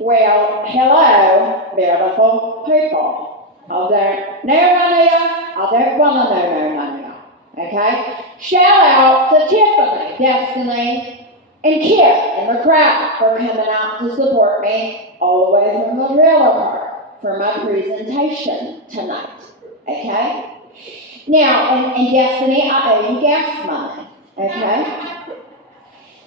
Well, hello, beautiful people. I don't know none of you. I don't want to know none of you. Okay? Shout out to Tiffany, Destiny, and Kit and the crowd for coming out to support me all the way from the trailer park for my presentation tonight. Okay? Now, and Destiny, I owe you gas money. Okay?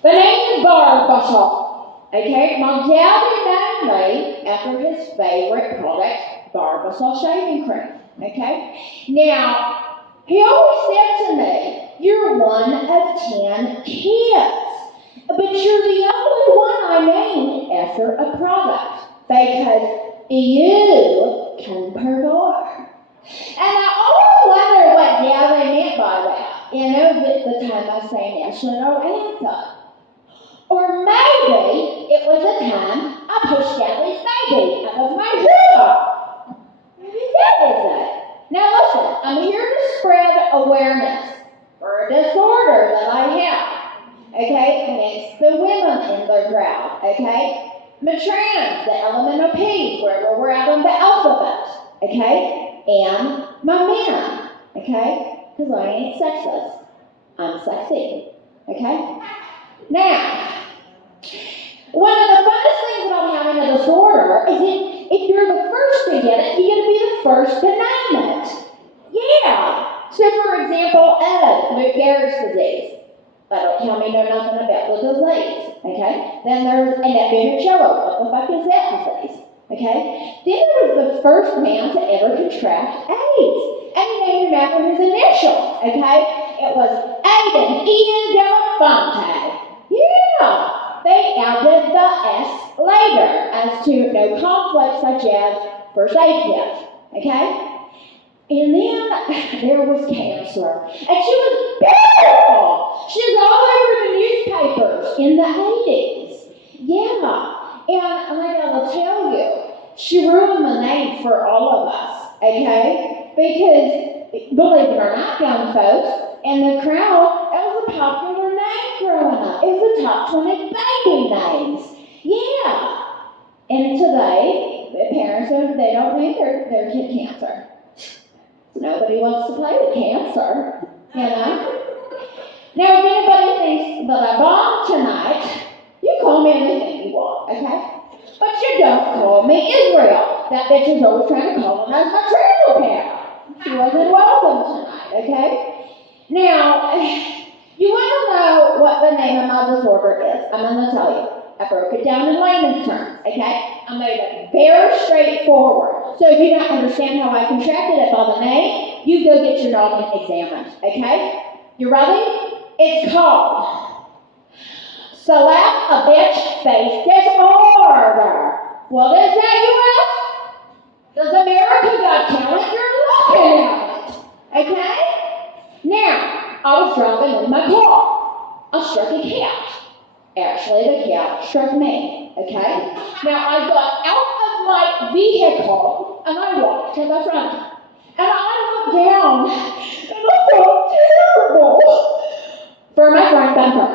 The name is Barbasol. Okay, my daddy named me after his favorite product, Barbasol shaving cream. Okay, now he always said to me, "You're one of 10 kids, but you're the only one I named after a product because you can provide." And I always wonder what daddy meant by that. You know, the time I sang national anthem. Or maybe it was the time I pushed Daddy's baby out of my room. Maybe that is it. Now listen, I'm here to spread awareness for a disorder that I have, okay, amongst the women in the crowd, okay? My trans, the elemental P, wherever we're at on the alphabet, okay? And my man, okay? Because I ain't sexist. I'm sexy, okay? Now, one of the funnest things about having a disorder is if you're the first to get it, you get to be the first to name it. Yeah. So, for example, Lou Gehrig's disease. That don't tell me nothing about the disease. Okay. Then there's What the fuck is that disease? Okay. Then there was the first man to ever contract AIDS, and he named him after his initials. Okay. It was Aiden Ian Delafonte. Yeah. They added the S later as to no conflict such as first aid kit, okay? And then there was cancer, and she was beautiful. She was all over the newspapers in the 80s. Yeah, and I gotta tell you, she ruined the name for all of us, okay? Because, believe it or not, young folks, in the crowd, that was a popular name growing up. It was the top 20 baby names. Yeah. And today, the parents, they don't name their kid cancer. Nobody wants to play with cancer, you know? Now, if anybody thinks that I bombed tonight, you call me anything you want, okay? But you don't call me Israel. That bitch is always trying to call me as my trailer parent. She wasn't welcome tonight, okay? Now, you want to know what the name of my disorder is? I'm going to tell you. I broke it down in layman's terms, okay? I made it very straightforward. So if you don't understand how I contracted it by the name, you go get your noggin examined, okay? You ready? It's called Slap a Bitch Face Disorder. What is that, you ask? Does America Got Talent? You're looking at it, okay? Now, I was driving in my car. I struck a cat. Actually, the cat struck me, okay? Now, I got out of my vehicle, and I walked to the front. And I looked down, and I felt terrible for my front bumper.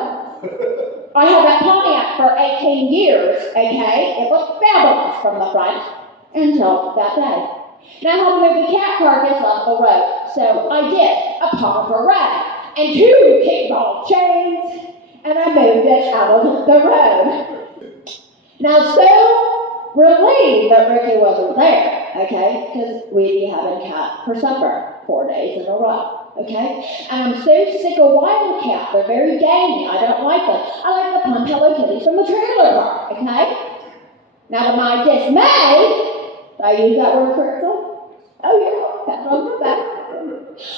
I had that Pontiac for 18 years, okay? It looked fabulous from the front until that day. Now I had to move the cat carcass off the road, so I did a pomper rag and 2 kickball chains, and I moved it out of the road. Now, so relieved that Ricky wasn't there, okay, because we'd be having cat for supper 4 days in a row, okay? And I'm so sick of wildcat. They're very gamey. I don't like them. I like the pump Hello Kitties from the trailer park, okay? Now, to my dismay, did I use that word correctly? Oh, yeah, pat on the back.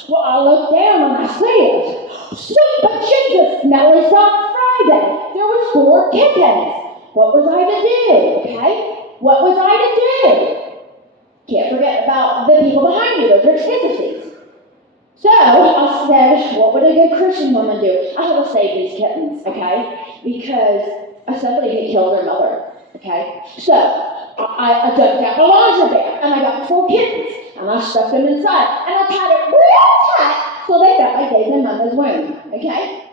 Well, I looked down and I said, sweet but Jesus, Smelly on Friday. There was 4 kittens. What was I to do, okay? What was I to do? Can't forget about the people behind you. Those are entities. So I said, what would a good Christian woman do? I had to save these kittens, okay? Because somebody had killed their mother, okay? So I dug out a laundry bag, and I got 4 kittens, and I stuffed them inside, and I tied it real tight so they felt like they was in Mama's womb, okay?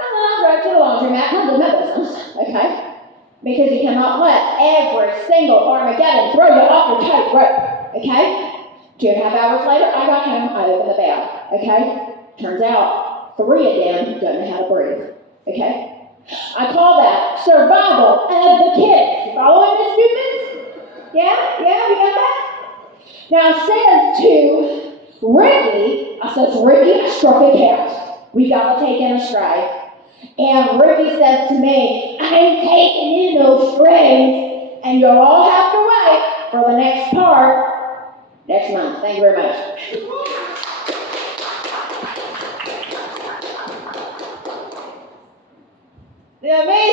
And then I drove to the laundromat and I did my business, okay? Because you cannot let every single Armageddon throw you off your tightrope, okay? 2.5 hours later, I got home, I opened the bed, okay? Turns out, 3 of them don't know how to breathe, okay? I call that survival of the kids. You following me, students? Yeah, we got that? Now I says to Ricky, Ricky, I struck a cat. We gotta take in a stray. And Ricky says to me, I ain't taking in no strays, and you'll all have to wait for the next part next month. Thank you very much. The amazing